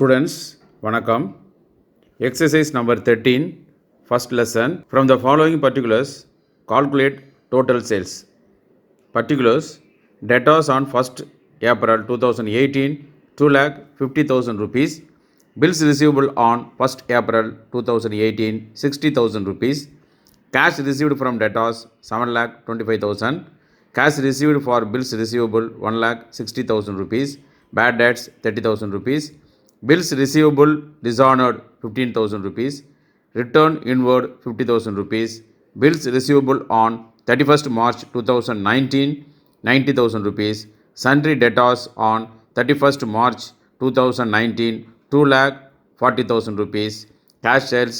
Students, வணக்கம். Exercise number 13, first lesson. From the following particulars, calculate total sales. Particulars, debtors on 1st April 2018, 2,50,000 rupees. Bills receivable on 1st April 2018, 60,000 rupees. Cash received from debtors, 7,25,000. Cash received for bills receivable, 1,60,000 rupees. Bad debts, 30,000 rupees. Bills receivable dishonored, 15,000 rupees. Return inward, 50,000 rupees. Bills receivable on 31st March 2019, 90,000 rupees. Sundry debtors on 31st March 2019, 2,40,000 rupees. Cash sales,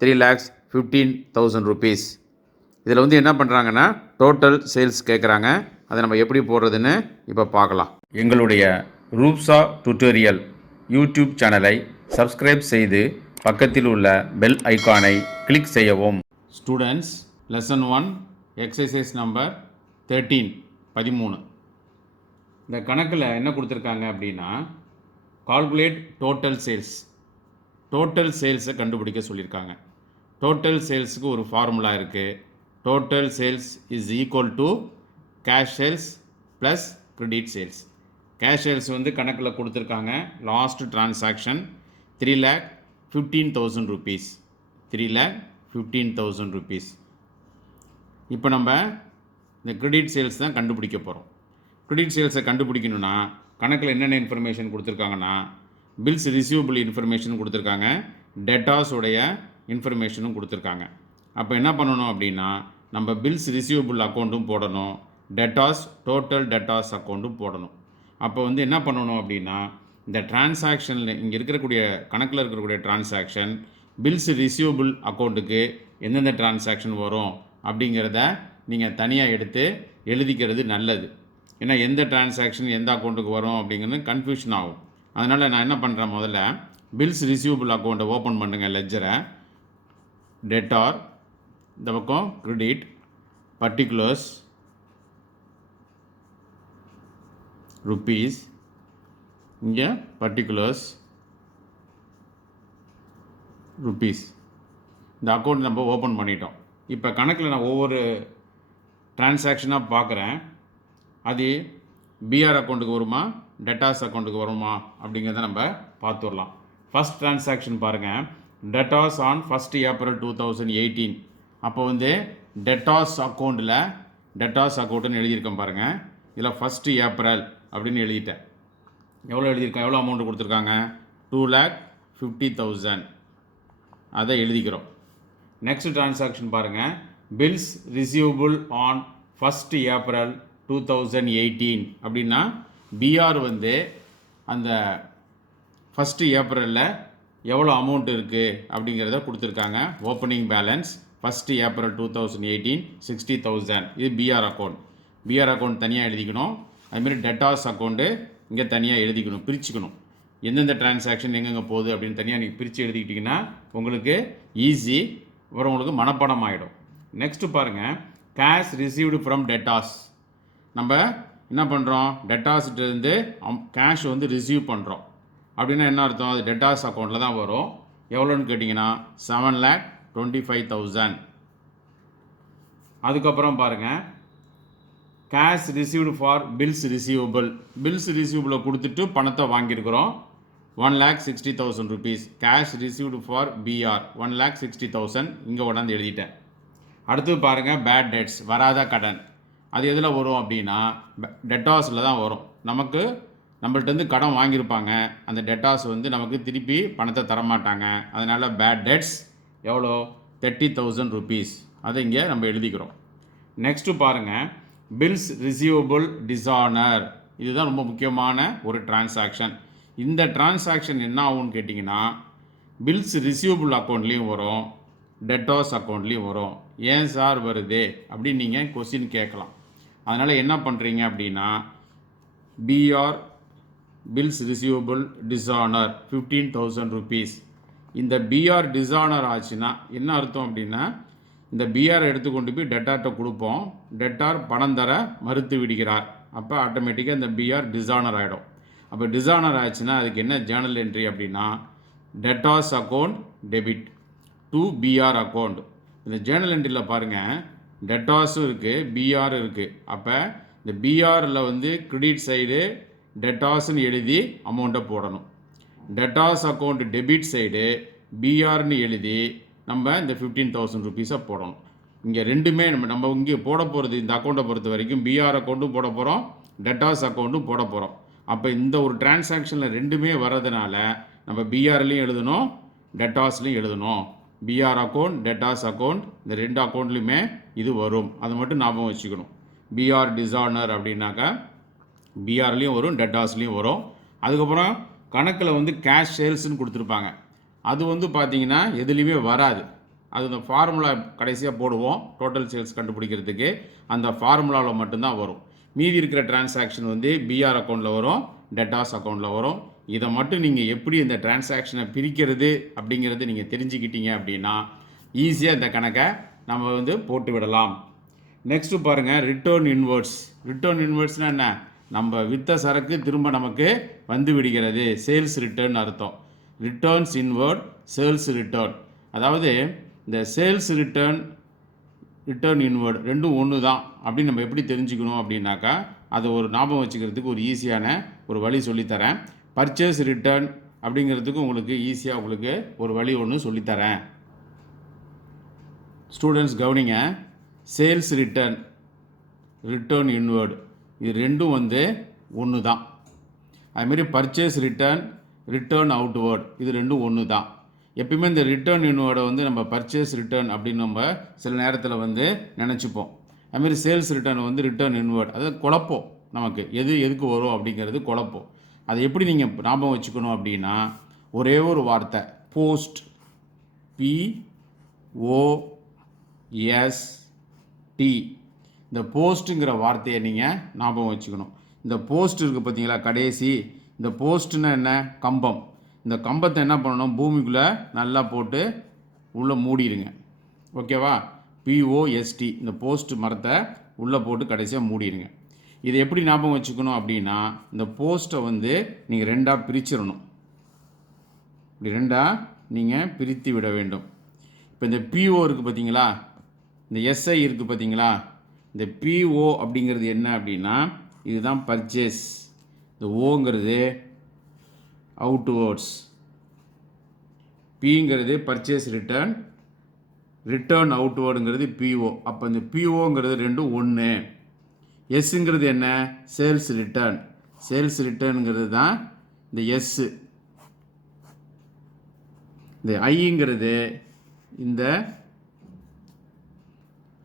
3,15,000 rupees. இதில் வந்து என்ன பண்ணுறாங்கன்னா total sales கேட்குறாங்க. அதை நம்ம எப்படி போடுறதுன்னு இப்போ பார்க்கலாம். எங்களுடைய ரூப்ஸா டுட்டோரியல் யூடியூப் சேனலை சப்ஸ்கிரைப் செய்து பக்கத்தில் உள்ள பெல் ஐக்கானை கிளிக் செய்யவும். Students, lesson 1 exercise number 13. இந்த கணக்கில் என்ன கொடுத்துருக்காங்க அப்படின்னா கால்குலேட் டோட்டல் சேல்ஸ். டோட்டல் சேல்ஸை கண்டுபிடிக்க சொல்லியிருக்காங்க. டோட்டல் சேல்ஸுக்கு ஒரு ஃபார்முலா இருக்குது. Total sales is equal to cash sales plus credit sales. Cash sales வந்து கணக்கில் கொடுத்துருக்காங்க. Last transaction 3,15,000 rupees. 3,15,000 rupees. இப்போ நம்ம இந்த கிரெடிட் சேல்ஸ் தான் கண்டுபிடிக்க போகிறோம். கிரெடிட் சேல்ஸை கண்டுபிடிக்கணும்னா கணக்கில் என்னென்ன இன்ஃபர்மேஷன் கொடுத்துருக்காங்கன்னா பில்ஸ் ரிசீவபிள் இன்ஃபர்மேஷன் கொடுத்துருக்காங்க, டெட்டாஸோடைய இன்ஃபர்மேஷனும் கொடுத்துருக்காங்க. அப்போ என்ன பண்ணணும் அப்படின்னா நம்ம பில்ஸ் ரிசீவபிள் அக்கௌண்ட்டும் போடணும், டெட்டாஸ் டோட்டல் டெட்டாஸ் அக்கௌண்ட்டும் போடணும். அப்போ வந்து என்ன பண்ணணும் அப்படின்னா இந்த டிரான்சாக்ஷனில் இங்கே இருக்கக்கூடிய கணக்கில் இருக்கக்கூடிய டிரான்சாக்ஷன் பில்ஸ் ரிசீவபிள் அக்கௌண்ட்டுக்கு எந்தெந்த டிரான்சாக்ஷன் வரும் அப்படிங்கிறத நீங்கள் தனியாக எடுத்து எழுதிக்கிறது நல்லது. ஏன்னா எந்த டிரான்சாக்ஷன் எந்த அக்கௌண்ட்டுக்கு வரும் அப்படிங்கிறது கன்ஃபியூஷன் ஆகும். அதனால் நான் என்ன பண்ணுறேன், முதல்ல பில்ஸ் ரிசீவபிள் அக்கௌண்ட்டை ஓப்பன் பண்ணுங்கள். லெட்ஜரை, டெட்டார் இந்த பக்கம், கிரெடிட், பர்டிகுலர்ஸ், ருப்பீஸ், இங்கே பர்டிகுலர்ஸ், ருப்பீஸ். இந்த அக்கௌண்ட் நம்ம ஓப்பன் பண்ணிட்டோம். இப்போ கணக்கில் நான் ஒவ்வொரு டிரான்சாக்ஷனாக பார்க்குறேன். அது பிஆர் அக்கௌண்ட்டுக்கு வருமா, டெட்டாஸ் அக்கௌண்ட்டுக்கு வருமா அப்படிங்கிறத நம்ம பார்த்துடலாம். ஃபஸ்ட் டிரான்சாக்ஷன் பாருங்கள், டெட்டாஸ் ஆன் 1st April 2018. அப்போ வந்து டெட்டாஸ் அக்கௌண்ட்டில் டெட்டாஸ் அக்கௌண்ட்டுன்னு எழுதியிருக்கேன் பாருங்கள். இதில் 1st April அப்படின்னு எழுதிட்டேன். எவ்வளோ எழுதியிருக்கேன், எவ்வளோ அமௌண்ட்டு கொடுத்துருக்காங்க, 2,50,000. அதை எழுதிக்கிறோம். நெக்ஸ்ட் டிரான்சாக்ஷன் பாருங்கள், bills receivable on 1st April 2018 அப்படின்னா பிஆர் வந்து அந்த 1st Aprilல் எவ்வளோ அமௌண்ட் இருக்குது அப்படிங்கிறத கொடுத்துருக்காங்க. Opening balance 1st April 2018 60,000. இது பிஆர் அக்கௌண்ட். பிஆர் அக்கௌண்ட் தனியாக எழுதிக்கணும். அதுமாரி டெட்டாஸ் அக்கௌண்ட்டு இங்கே தனியாக எழுதிக்கணும், பிரிச்சுக்கணும். எந்தெந்த டிரான்சாக்ஷன் எங்கெங்கே போகுது அப்படின்னு தனியாக நீங்கள் பிரித்து எழுதிக்கிட்டிங்கன்னா உங்களுக்கு ஈஸி, அப்புறம் உங்களுக்கு மனப்பாடம் ஆகிடும். நெக்ஸ்ட்டு பாருங்கள், கேஷ் ரிசீவ்டு ஃப்ரம் டெட்டாஸ். நம்ம என்ன பண்ணுறோம், டெட்டாஸ்கிட்டேருந்து கேஷ் வந்து ரிசீவ் பண்ணுறோம் அப்படின்னா என்ன அர்த்தம், அது டெட்டாஸ் அக்கௌண்ட்டில் தான் வரும். எவ்வளோன்னு கேட்டிங்கன்னா 7,25,000. அதுக்கப்புறம் பாருங்கள், cash received for bills receivable. Bills ரிசீவபிளை கொடுத்துட்டு பணத்தை வாங்கியிருக்கிறோம், 1,60,000 rupees. Cash received for BR 1,60,000 இங்கே உடனே எழுதிட்டேன். அடுத்து பாருங்கள், பேட் டெட்ஸ், வராத கடன். அது எதில் வரும் அப்படின்னா டெட்டாஸில் தான் வரும். நம்மள்ட்டேருந்து கடன் வாங்கியிருப்பாங்க, அந்த டெட்டாஸ் வந்து நமக்கு திருப்பி பணத்தை தரமாட்டாங்க. அதனால் பேட் டெட்ஸ் எவ்வளோ, 30,000 rupees. அதை இங்கே நம்ம எழுதிக்கிறோம். நெக்ஸ்ட்டு பாருங்கள், பில்ஸ் ரிசீவபிள் டிஸானர். இதுதான் ரொம்ப முக்கியமான ஒரு டிரான்சாக்ஷன். இந்த டிரான்சாக்ஷன் என்ன ஆகும்னு கேட்டிங்கன்னா பில்ஸ் ரிசீவபிள் அக்கௌண்ட்லேயும் வரும், டெட்டாஸ் அக்கௌண்ட்லேயும் வரும். ஏன் சார் வருது அப்படின்னு நீங்கள் கொஸ்டின் கேட்கலாம். அதனால் என்ன பண்ணுறீங்க அப்படின்னா B R bills receivable dishonour 15,000 rupees. இந்த பிஆர் டிஸானர் ஆச்சுன்னா என்ன அர்த்தம் அப்படின்னா இந்த பிஆர் எடுத்துக்கொண்டு போய் டெட்டார்கிட்ட கொடுப்போம், டெட்டார் பணம் தர மறுத்து விடுகிறார். அப்போ ஆட்டோமேட்டிக்காக இந்த பிஆர் டிஸானர் ஆகிடும். அப்போ டிஸானர் ஆச்சுன்னா அதுக்கு என்ன ஜேர்னல் என்ட்ரி அப்படின்னா debtors account debit to PR account. இந்த ஜேர்னல் என்ட்ரியில் பாருங்கள் டெட்டாஸும் இருக்குது பிஆர் இருக்குது. அப்போ இந்த பிஆரில் வந்து கிரெடிட் சைடு டெட்டாஸ்ன்னு எழுதி அமௌண்ட்டை போடணும். டெட்டாஸ் அக்கௌண்ட் டெபிட் சைடு பிஆர்னு எழுதி நம்ம இந்த 15,000 ருபீஸை போடணும். இங்கே ரெண்டுமே நம்ம இங்கே போட போகிறது இந்த அக்கௌண்ட்டை பொறுத்த வரைக்கும் பிஆர் அக்கௌண்ட்டும் போட போகிறோம், டெட்டாஸ் அக்கௌண்ட்டும் போட போகிறோம். அப்போ இந்த ஒரு டிரான்சாக்ஷனில் ரெண்டுமே வர்றதுனால நம்ம பிஆர்லையும் எழுதணும், டெட்டாஸ்லையும் எழுதணும். பிஆர் அக்கௌண்ட், டெட்டாஸ் அக்கௌண்ட், இந்த ரெண்டு அக்கௌண்ட்லையுமே இது வரும். அது மட்டும் ஞாபகம் வச்சுக்கணும். பிஆர் டிஸானர் அப்படின்னாக்கா பிஆர்லேயும் வரும், டெட்டாஸ்லேயும் வரும். அதுக்கப்புறம் கணக்கில் வந்து கேஷ் சேல்ஸ்ன்னு கொடுத்துருப்பாங்க. அது வந்து பார்த்திங்கன்னா எதுலேயுமே வராது. அது இந்த ஃபார்முலா கடைசியாக போடுவோம் டோட்டல் சேல்ஸ் கண்டுபிடிக்கிறதுக்கு. அந்த ஃபார்முலாவில் மட்டும்தான் வரும். மீதி இருக்கிற டிரான்சாக்ஷன் வந்து பிஆர் அக்கௌண்ட்டில் வரும், டெட்டாஸ் அக்கௌண்ட்டில் வரும். இதை மட்டும் நீங்கள் எப்படி இந்த டிரான்சாக்ஷனை பிரிக்கிறது அப்படிங்கிறது நீங்கள் தெரிஞ்சுக்கிட்டீங்க அப்படின்னா ஈஸியாக இந்த கணக்கை நம்ம வந்து போட்டு விடலாம். நெக்ஸ்ட்டு பாருங்கள் ரிட்டர்ன் இன்வெர்ட்ஸ். ரிட்டர்ன் இன்வெர்ட்ஸ்னால் என்ன? நம்ம விற்ற சரக்கு திரும்ப நமக்கு வந்து விடுகிறது, சேல்ஸ் ரிட்டர்ன் அர்த்தம். Returns invert, sales return. அதாவது இந்த சேல்ஸ் ரிட்டர்ன், ரிட்டர்ன் இன்வெர்ட் ரெண்டும் ஒன்று தான் அப்படின்னு நம்ம எப்படி தெரிஞ்சுக்கணும் அப்படின்னாக்கா அதை ஒரு ஞாபகம் வச்சுக்கிறதுக்கு ஒரு ஈஸியான ஒரு வழி சொல்லித்தரேன். பர்ச்சேஸ் ரிட்டர்ன் அப்படிங்கிறதுக்கு உங்களுக்கு ஈஸியாக உங்களுக்கு ஒரு வழி ஒன்று சொல்லித்தரேன். ஸ்டூடெண்ட்ஸ் கவனிங்க. சேல்ஸ் ரிட்டர்ன், ரிட்டர்ன் இன்வெர்ட் இது ரெண்டும் வந்து ஒன்று தான். அதுமாரி பர்ச்சேஸ் ரிட்டர்ன், ரிட்டர்ன் அவுட்வேர்ட் இது ரெண்டும் ஒன்று தான். எப்பயுமே இந்த ரிட்டர்ன் இன்வெர்டை வந்து நம்ம பர்ச்சேஸ் ரிட்டர்ன் அப்படின்னு நம்ம சில நேரத்தில் வந்து நினச்சிப்போம். அதுமாரி சேல்ஸ் ரிட்டர்ன் வந்து ரிட்டர்ன் இன்வெர்ட், அதாவது குழப்பம் நமக்கு எதுக்கு வரும் அப்படிங்கிறது குழப்பம். அதை எப்படி நீங்கள் ஞாபகம் வச்சுக்கணும் அப்படின்னா ஒரே ஒரு வார்த்தை போஸ்ட், POST. இந்த போஸ்ட்டுங்கிற வார்த்தையை நீங்கள் ஞாபகம் வச்சுக்கணும். இந்த போஸ்ட் இருக்குது பார்த்தீங்களா கடைசி, இந்த போஸ்ட்னா என்ன? கம்பம். இந்த கம்பத்தை என்ன பண்ணணும்? பூமிக்குள்ளே நல்லா போட்டு உள்ளே மூடிடுங்க. ஓகேவா? POST இந்த போஸ்ட் மரத்தை உள்ளே போட்டு கடைசியாக மூடிடுங்க. இதை எப்படி ஞாபகம் வச்சுக்கணும் அப்படின்னா இந்த போஸ்ட்டை வந்து நீங்கள் ரெண்டாக பிரிச்சிடணும். இப்படி ரெண்டாக நீங்கள் பிரித்து விட வேண்டும். இப்போ இந்த PO இருக்குது பார்த்தீங்களா, இந்த SI இருக்குது பார்த்தீங்களா, இந்த PO அப்படிங்கிறது என்ன அப்படின்னா இதுதான் பர்ச்சேஸ். இந்த ஓங்கிறது அவுட்வேர்ட்ஸ், Pங்கிறது பர்ச்சேஸ் ரிட்டர்ன், ரிட்டர்ன் அவுட்வேர்டுங்கிறது PO. அப்போ இந்த POங்கிறது ரெண்டும் ஒன்று. எஸ்ங்கிறது என்ன? Sales return. சேல்ஸ் ரிட்டர்னுங்கிறது தான் இந்த எஸ்ஸு. இந்த ஐங்கிறது இந்த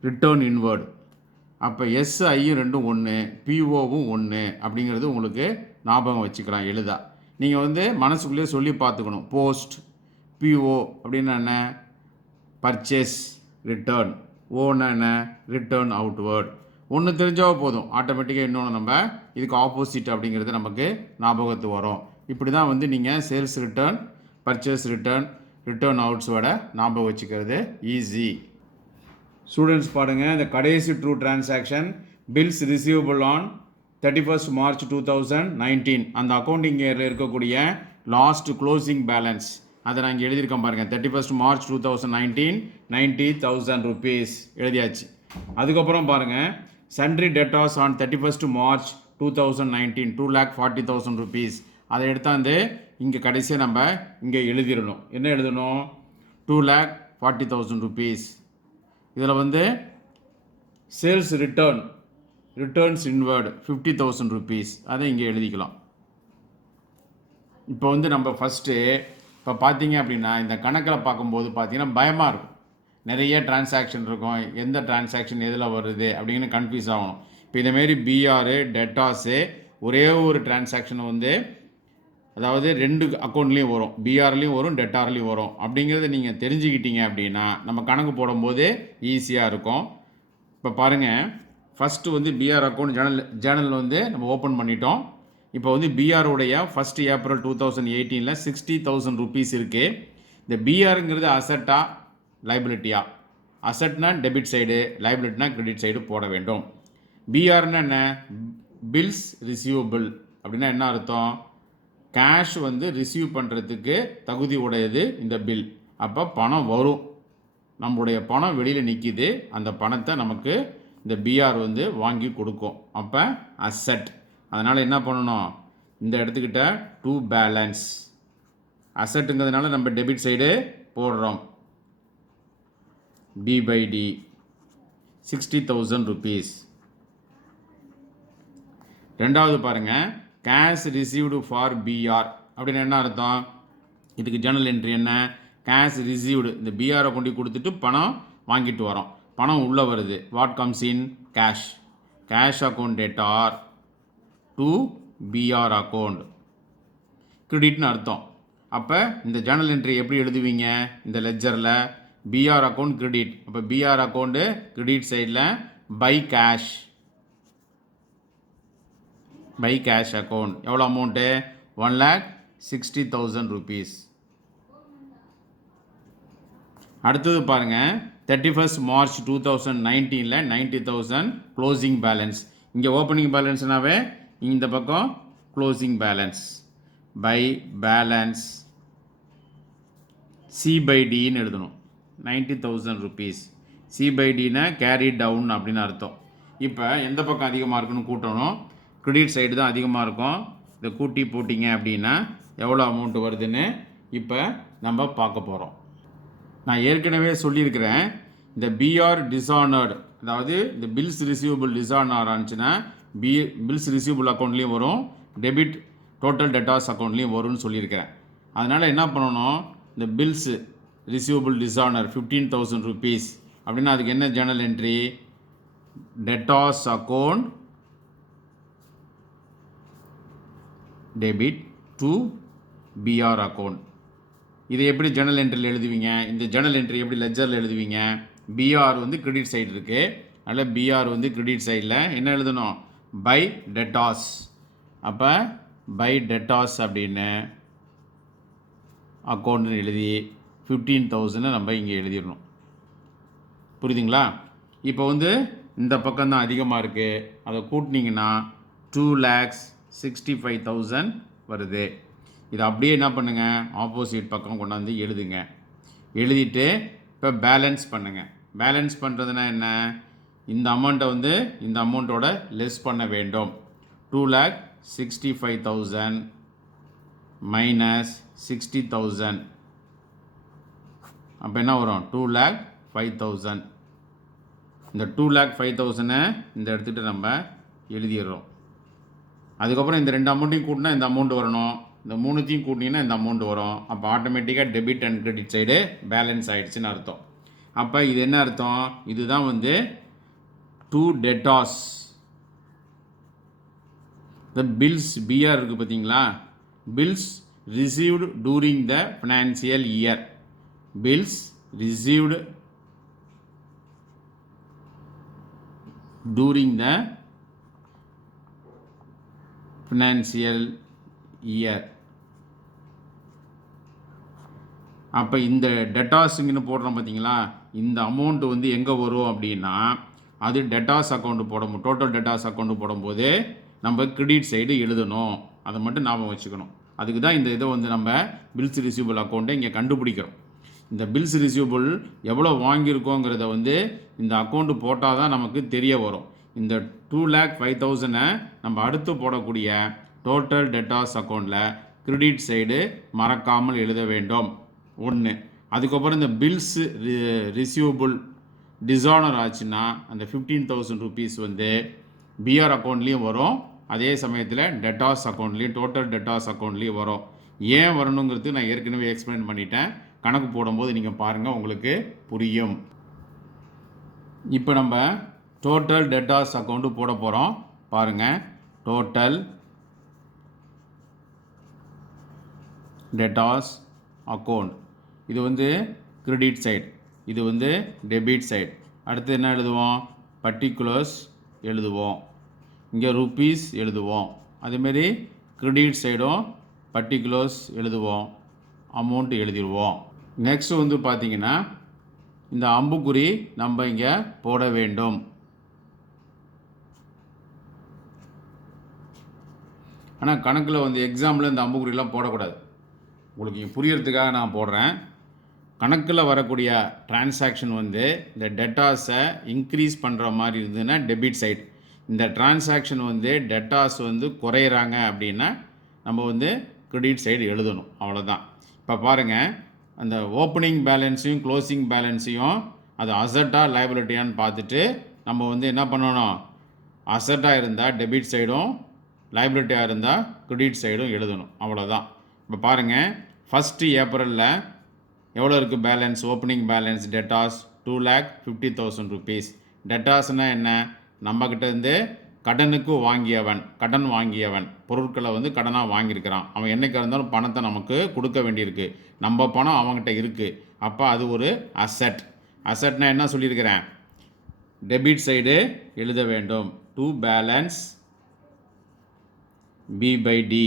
ரிட்டர்ன் இன்வெர்ட். அப்போ SIயும் ரெண்டும் ஒன்று, POவும் ஒன்று அப்படிங்கிறது உங்களுக்கு ஞாபகம் வச்சுக்கலாம் எழுதா. நீங்கள் வந்து மனசுக்குள்ளேயே சொல்லி பார்த்துக்கணும். போஸ்ட், PO அப்படின்னா என்ன? Purchase return. ஓன்னா என்ன? Return outward. ஒன்று தெரிஞ்சால் போதும், ஆட்டோமேட்டிக்காக இன்னொன்று நம்ம இதுக்கு ஆப்போசிட் அப்படிங்கிறது நமக்கு ஞாபகத்து வரும். இப்படி தான் வந்து நீங்கள் sales return, purchase return, return அவுட்ஸோட ஞாபகம் வச்சுக்கிறது ஈஸி. ஸ்டூடெண்ட்ஸ் பாருங்கள், இந்த கடைசி true transaction bills receivable on 31st March 2019 அந்த அக்கௌண்டிங் இயரில் இருக்கக்கூடிய லாஸ்ட் க்ளோசிங் பேலன்ஸ் அதை நான் இங்கே எழுதியிருக்கேன் பாருங்கள். 31st March 2019 90,000 rupees எழுதியாச்சு. அதுக்கப்புறம் பாருங்கள் sundry debtors on 31st March 2019 2,40,000 rupees அதை எடுத்தாந்து இங்கே கடைசியாக நம்ம இங்கே எழுதிடணும். என்ன எழுதணும்? 2,40,000 rupees. இதில் வந்து sales return, returns invert 50,000 rupees அதை இங்கே எழுதிக்கலாம். இப்போ வந்து நம்ம ஃபஸ்ட்டு இப்போ பார்த்தீங்க அப்படின்னா இந்த கணக்கில் பார்க்கும்போது பார்த்தீங்கன்னா பயமாக இருக்கும். நிறைய டிரான்சாக்ஷன் இருக்கும், எந்த டிரான்சாக்ஷன் எதில் வருது அப்படின்னு கன்ஃபியூஸ் ஆகணும். இப்போ இதேமாரி பிஆர், டெட்டாஸு ஒரே ஒரு டிரான்சாக்ஷன் வந்து அதாவது ரெண்டு அக்கௌண்ட்லேயும் வரும், பிஆர்லேயும் வரும், டெட்டார்லேயும் வரும். அப்படிங்கிறத நீங்கள் தெரிஞ்சுக்கிட்டீங்க அப்படின்னா நம்ம கணக்கு போடும்போது ஈஸியாக இருக்கும். இப்போ பாருங்கள், ஃபஸ்ட்டு வந்து பிஆர் அக்கௌண்ட் ஜேர்னல் வந்து நம்ம ஓப்பன் பண்ணிட்டோம். இப்போ வந்து பிஆருடைய 1st April 2018 60,000 rupees இருக்குது. இந்த பிஆருங்கிறது அசட்டா லைபிலிட்டியா? அசட்னா டெபிட் சைடு, லைபிலிட்டினா கிரெடிட் சைடு போட வேண்டும். பிஆர்னா என்ன? பில்ஸ் ரிசீவபிள் அப்படின்னா என்ன அர்த்தம்? கேஷ் வந்து ரிசீவ் பண்ணுறதுக்கு தகுதி உடையது இந்த பில். அப்போ பணம் வரும், நம்மளுடைய பணம் வெளியில் நிற்கிது, அந்த பணத்தை நமக்கு இந்த பிஆர் வந்து வாங்கி கொடுக்கும். அப்போ அசெட். அதனால் என்ன பண்ணணும், இந்த இடத்துக்கிட்ட டு பேலன்ஸ் அசெட்டுங்கிறதுனால நம்ம டெபிட் சைடு போடுறோம். D 60,000 rupees. ரெண்டாவது பாருங்கள், கேஷ் ரிசீவ்டு ஃபார் பிஆர் அப்படின்னு என்ன அர்த்தம்? இதுக்கு ஜர்னல் என்ட்ரி என்ன? கேஷ் ரிசீவ்டு, இந்த பிஆரை கொண்டு கொடுத்துட்டு பணம் வாங்கிட்டு வரோம், பணம் உள்ளே வருது. What comes in? Cash. Cash account debtor to PR account, கிரெடிட்னு அர்த்தம். அப்போ இந்த ஜர்னல் என்ட்ரி எப்படி எழுதுவீங்க? இந்த லெட்ஜரில் பிஆர் அக்கௌண்ட் கிரெடிட், அப்போ பிஆர் அக்கௌண்ட்டு கிரெடிட் சைடில் பை கேஷ் அக்கௌண்ட். எவ்வளோ அமௌண்ட்டு? 1,60,000 rupees. அடுத்தது பாருங்கள், 31st March 2019 90,000 க்ளோசிங் பேலன்ஸ். இங்கே ஓப்பனிங் பேலன்ஸ்னாவே இந்த பக்கம் க்ளோசிங் பேலன்ஸ். பை பேலன்ஸ் C/Dன்னு எழுதணும். 90,000 rupees. C/Dனா கேரி டவுன் அப்படின்னு அர்த்தம். இப்போ எந்த பக்கம் அதிகமாக இருக்குன்னு கூட்டணும். கிரெடிட் சைடு தான் அதிகமாக இருக்கும். இதை கூட்டி போட்டிங்க அப்படின்னா எவ்வளோ அமௌண்ட் வருதுன்னு இப்போ நம்ம பார்க்க போகிறோம். நான் ஏற்கனவே சொல்லியிருக்கிறேன், இந்த பிஆர் டிஸானர்டு, அதாவது இந்த பில்ஸ் ரிசீவபிள் டிஸானர் ஆனிச்சுன்னா பில்ஸ் ரிசீவபிள் அக்கௌண்ட்லேயும் வரும், டெபிட் டோட்டல் டெட்டாஸ் அக்கௌண்ட்லேயும் வரும்னு சொல்லியிருக்கிறேன். அதனால் என்ன பண்ணணும், இந்த பில்ஸ் ரிசீவபிள் டிஸானர் 15,000 rupees அப்படின்னா அதுக்கு என்ன journal entry? Debtors account debit to PR account. இதை எப்படி ஜர்னல் என்ட்ரியில் எழுதுவீங்க? இந்த ஜர்னல் என்ட்ரி எப்படி லெட்ஜரில் எழுதுவீங்க? பிஆர் வந்து கிரெடிட் சைடு இருக்குது, அதில் பிஆர் வந்து கிரெடிட் சைடில் என்ன எழுதணும்? By debtors. அப்போ பை டெட்டாஸ் அப்படின்னு அக்கௌண்ட்னு எழுதி 15,000 நம்ம இங்கே எழுதிடணும். புரியுதுங்களா? இப்போ வந்து இந்த பக்கம் தான் அதிகமாக இருக்குது, அதை கூட்டினீங்கன்னா 2,65,000 வருது. இதை அப்படியே என்ன பண்ணுங்கள், ஆப்போசிட் பக்கம் கொண்டாந்து எழுதுங்க. எழுதிட்டு இப்போ பேலன்ஸ் பண்ணுங்கள். பேலன்ஸ் பண்ணுறதுனா என்ன? இந்த அமௌண்ட்டை வந்து இந்த அமௌண்ட்டோட லெஸ் பண்ண வேண்டும். 2,65,000 மைனஸ் 60,000, அப்போ என்ன வரும்? 2,05,000. இந்த 2,05,000 இந்த எடுத்துகிட்டு நம்ம எழுதிடுறோம். அதுக்கப்புறம் இந்த ரெண்டு அமௌண்ட்டையும் கூட்டினா இந்த அமௌண்ட் வரணும், இந்த மூணுத்தையும் கூட்டினீங்கன்னா இந்த அமௌண்ட் வரும். அப்போ ஆட்டோமேட்டிக்காக debit and credit side balance ஆகிடுச்சின்னு அர்த்தம். அப்போ இது என்ன அர்த்தம்? இதுதான் வந்து டு டெட்டாஸ். இந்த பில்ஸ் பிஆர் இருக்குது பார்த்தீங்களா, bills received during the financial year. Bills received during the financial year. அப்போ இந்த டெட்டாஸுங்கன்னு போடுறோம் பார்த்தீங்களா, இந்த அமௌண்ட் வந்து எங்கே வரும் அப்படின்னா அது டெட்டாஸ் அக்கௌண்ட் போடும், டோட்டல் டெட்டாஸ் அக்கௌண்ட் போடும்போது நம்ம கிரெடிட் சைடு எழுதணும். அதை மட்டும் ஞாபகம் வச்சுக்கணும். அதுக்கு தான் இந்த இதை வந்து நம்ம பில்ஸ் ரிசீவபிள் அக்கௌண்ட்டை இங்கே கண்டுபிடிக்கிறோம். இந்த பில்ஸ் ரிசீவபிள் எவ்வளோ வாங்கியிருக்கோங்கிறத வந்து இந்த அக்கௌண்ட்டு போட்டால் தான் நமக்கு தெரிய வரும். இந்த 2,05,000 நம்ம அடுத்து போடக்கூடிய டோட்டல் டெட்டாஸ் அக்கௌண்ட்டில் கிரெடிட் சைடு மறக்காமல் எழுத வேண்டும். ஒன்று. அதுக்கப்புறம் இந்த பில்ஸ் ரிசீவபிள் டிஸானர் ஆச்சுன்னா அந்த 15,000 rupees வந்து பிஆர் அக்கௌண்ட்லேயும் வரும், அதே சமயத்தில் டெட்டாஸ் அக்கௌண்ட்லேயும் டோட்டல் டெட்டாஸ் அக்கௌண்ட்லேயும் வரும். ஏன் வரணுங்கிறது நான் ஏற்கனவே எக்ஸ்பிளைன் பண்ணிட்டேன். கணக்கு போடும்போது நீங்கள் பாருங்கள், உங்களுக்கு புரியும். இப்போ நம்ம டோட்டல் டெட்டாஸ் அக்கௌண்ட்டு போட போகிறோம். பாருங்கள், டோட்டல் டெட்டாஸ் அக்கௌண்ட், இது வந்து கிரெடிட் சைடு, இது வந்து டெபிட் சைடு. அடுத்து என்ன எழுதுவோம்? பர்டிகுலர்ஸ் எழுதுவோம், இங்கே ருப்பீஸ் எழுதுவோம். அதேமாரி கிரெடிட் சைடும் பர்டிகுலர்ஸ் எழுதுவோம், அமௌண்ட் எழுதிடுவோம். நெக்ஸ்ட் வந்து பார்த்திங்கன்னா இந்த அம்புக்குறி நம்ம இங்கே போட வேண்டும். ஆனால் கணக்கில் வந்து எக்ஸாம்பிள் இந்த அம்புக்குறியெல்லாம் போடக்கூடாது. உங்களுக்கு இங்கே புரியறதுக்காக நான் போடுறேன். கணக்கில் வரக்கூடிய டிரான்சாக்ஷன் வந்து இந்த டெட்டாஸை இன்க்ரீஸ் பண்ணுற மாதிரி இருந்ததுன்னா டெபிட் சைடு. இந்த டிரான்சாக்ஷன் வந்து டெட்டாஸ் வந்து குறையிறாங்க அப்படின்னா நம்ம வந்து கிரெடிட் சைடு எழுதணும். அவ்வளோதான். இப்போ பாருங்கள், அந்த ஓப்பனிங் பேலன்ஸையும் க்ளோசிங் பேலன்ஸையும் அது அசட்டாக லைபிலிட்டியான்னு பார்த்துட்டு நம்ம வந்து என்ன பண்ணணும், அசட்டாக இருந்தால் டெபிட் சைடும், லைபிலிட்டியாக இருந்தால் கிரெடிட் சைடும் எழுதணும். அவ்வளோதான். இப்போ பாருங்கள், ஃபஸ்ட்டு ஏப்ரலில் எவ்வளோ இருக்குது balance? Opening balance debtors 2,50,000 rupees. டெட்டாஸ்னால் என்ன? நம்மக்கிட்ட இருந்து கடன் வாங்கியவன் பொருட்களை வந்து கடனாக வாங்கியிருக்கிறான். அவன் என்றைக்கு இருந்தாலும் பணத்தை நமக்கு கொடுக்க வேண்டியிருக்கு. நம்ம பணம் அவங்ககிட்ட இருக்குது. அப்போ அது ஒரு அசட். அசட்னா என்ன சொல்லியிருக்கிறேன்? டெபிட் சைடு எழுத வேண்டும். To balance b by d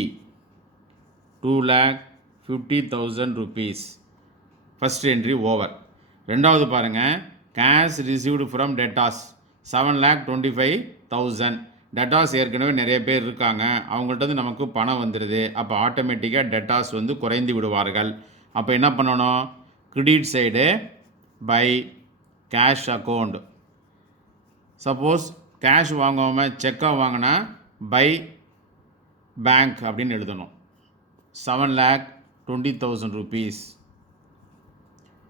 2,50,000 rupees. First entry over. ரெண்டாவது பாருங்கள், cash received from debtors 7,25,000. Debtors ஏற்கனவே நிறைய பேர் இருக்காங்க, அவங்கள்ட்ட நமக்கு பணம் வந்துடுது. அப்போ ஆட்டோமேட்டிக்காக டெட்டாஸ் வந்து குறைந்து விடுவார்கள். அப்போ என்ன பண்ணணும்? Credit side by cash account. Suppose cash வாங்காமல் செக்காக வாங்கினா பை பேங்க் அப்படின்னு எழுதணும். 7,20,000 rupees.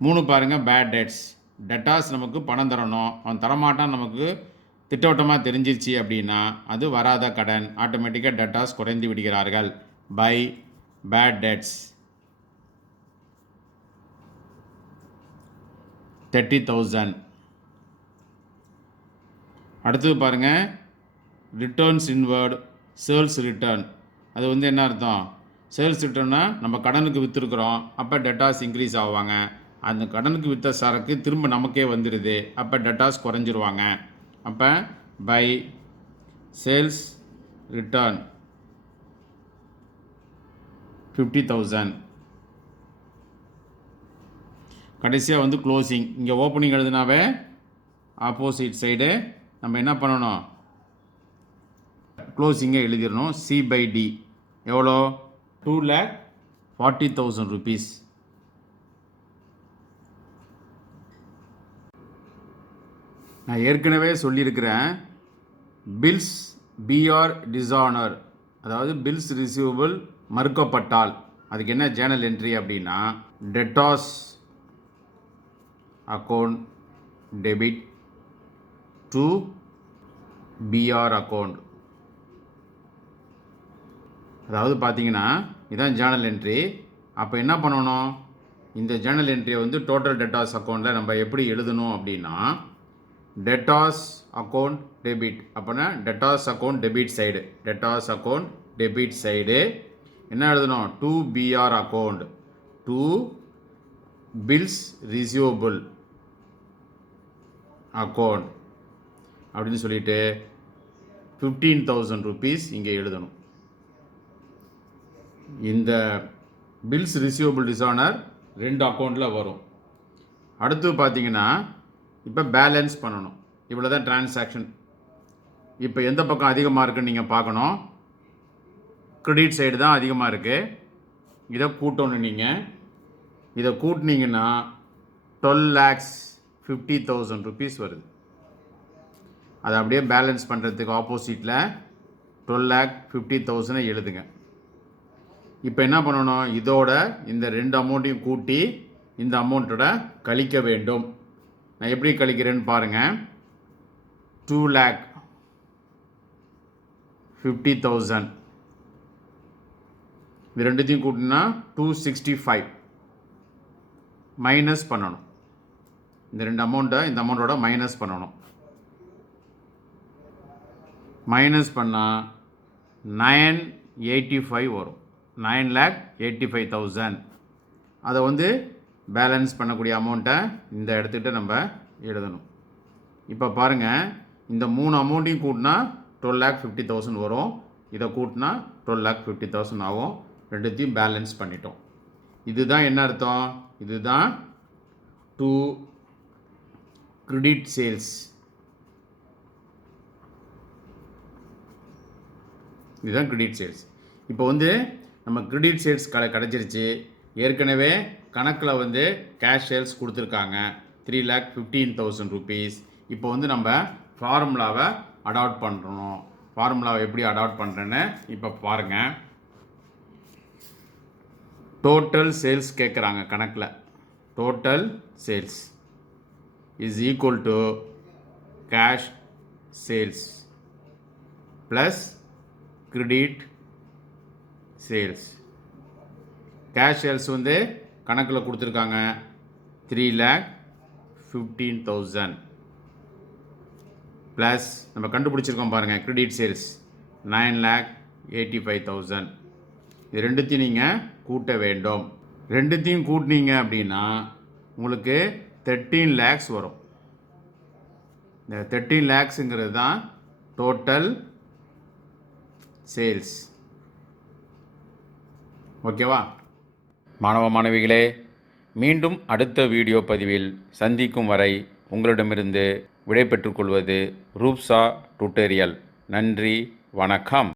3 பாருங்கள், பேட் டெட்ஸ். டெட்டாஸ் நமக்கு பணம் தரணும், அவன் தரமாட்டான் நமக்கு திட்டவட்டமாக தெரிஞ்சிருச்சு அப்படின்னா அது வராத கடன். ஆட்டோமேட்டிக்காக டெட்டாஸ் குறைந்து விடுகிறார்கள் பை பேட் டெட்ஸ் 30,000. அடுத்தது பாருங்கள், ரிட்டர்ன்ஸ் இன்வர்டு சேல்ஸ் ரிட்டர்ன். அது வந்து என்ன அர்த்தம்? சேல்ஸ் ரிட்டர்னா நம்ம கடனுக்கு விற்றுருக்குறோம், அப்போ டெட்டாஸ் இன்க்ரீஸ் ஆவாங்க. அந்த கடனுக்கு விற்ற சரக்கு திரும்ப நமக்கே வந்துடுது, அப்போ டெட்டாஸ் குறைஞ்சிருவாங்க. அப்போ பை சேல்ஸ் ரிட்டர்ன் 50,000. கடைசியாக வந்து க்ளோசிங். இங்கே ஓப்பனிங் எழுதுனாவே ஆப்போசிட் சைடு நம்ம என்ன பண்ணணும்? க்ளோசிங்கை எழுதிடணும். சி பை டி எவ்வளோ? 2,40,000 rupees. நான் ஏற்கனவே சொல்லியிருக்கிறேன், பில்ஸ் பிஆர் டிஸானர், அதாவது பில்ஸ் ரிசீவபிள் மறுக்கப்பட்டால் அதுக்கு என்ன ஜேர்னல் என்ட்ரி அப்படின்னா, debtors account debit to PR account. அதாவது பார்த்தீங்கன்னா இதுதான் ஜேர்னல் என்ட்ரி. அப்போ என்ன பண்ணணும்? இந்த ஜேர்னல் என்ட்ரியை வந்து டோட்டல் டெட்டாஸ் அக்கௌண்ட்டில் நம்ம எப்படி எழுதணும் அப்படின்னா, டெட்டாஸ் அக்கௌண்ட் டெபிட். அப்போனா debtors account debit side, debtors account debit side என்ன எழுதணும்? To PR account to bills receivable account அப்படின்னு சொல்லிட்டு 15,000 rupees இங்கே எழுதணும். இந்த பில்ஸ் ரிசீவபிள் டிஸானர் 2 அக்கௌண்ட்டில் வரும். அடுத்து பார்த்தீங்கன்னா இப்போ பேலன்ஸ் பண்ணணும். இவ்வளோ தான் டிரான்சாக்ஷன். இப்போ எந்த பக்கம் அதிகமாக இருக்குன்னு நீங்கள் பார்க்கணும். கிரெடிட் சைடு தான் அதிகமாக இருக்குது. இதை கூட்டணும். நீங்கள் இதை கூட்டினீங்கன்னா 12,50,000 rupees வருது. அதை அப்படியே பேலன்ஸ் பண்ணுறதுக்கு ஆப்போசிட்டில் 12,50,000 எழுதுங்க. இப்போ என்ன பண்ணணும்? இதோட இந்த 2 அமௌண்ட்டையும் கூட்டி இந்த அமௌண்ட்டோட கழிக்க வேண்டும். நான் எப்படி கழிக்கிறேன்னு பாருங்கள். 2,50,000 இது ரெண்டுத்தையும் கூட்டினா 265 மைனஸ் பண்ணணும். இந்த 2 அமௌண்ட்டை இந்த அமௌண்ட்டோட மைனஸ் பண்ணணும். மைனஸ் பண்ணால் 985 வரும். 9,85,000. அதை வந்து பேலன்ஸ் பண்ணக்கூடிய அமௌண்ட்டை இந்த இடத்துக்கிட்ட நம்ம எழுதணும். இப்போ பாருங்கள், இந்த 3 அமௌண்ட்டையும் கூட்டினா 12,50,000 வரும். இதை கூட்டினா 12,50,000 ஆகும். ரெண்டுத்தையும் பேலன்ஸ் பண்ணிட்டோம். இதுதான் என்ன அர்த்தம்? இதுதான் டு கிரெடிட் சேல்ஸ். இதுதான் கிரெடிட் சேல்ஸ். இப்போ வந்து நம்ம கிரெடிட் சேல்ஸ் கிடச்சிருச்சு. ஏற்கனவே கணக்கில் வந்து கேஷ் சேல்ஸ் கொடுத்துருக்காங்க 3,15,000 rupees. இப்போ வந்து நம்ம ஃபார்முலாவை அடாப்ட் பண்ணுறோம். ஃபார்முலாவை எப்படி அடாப்ட் பண்ணுறேன்னு இப்போ பாருங்கள். டோட்டல் சேல்ஸ் கேட்குறாங்க கணக்கில். Total sales is equal to cash sales plus credit sales. Cash sales வந்து கணக்கில் கொடுத்துருக்காங்க 3,15,000 ப்ளஸ் நம்ம கண்டுபிடிச்சிருக்கோம் பாருங்கள் கிரெடிட் சேல்ஸ் 9,85,000. இது ரெண்டுத்தையும் நீங்கள் கூட்ட வேண்டும். ரெண்டுத்தையும் கூட்டினீங்க அப்படின்னா உங்களுக்கு 13 lakhs வரும். இந்த 13 lakhsங்கிறது தான் டோட்டல் சேல்ஸ். ஓகேவா? மாணவ மாணவிகளே, மீண்டும் அடுத்த வீடியோ பதிவில் சந்திக்கும் வரை உங்களிடமிருந்து விடை பெற்றுக்கொள்வது ரூப்சா டுட்டோரியல். நன்றி, வணக்கம்.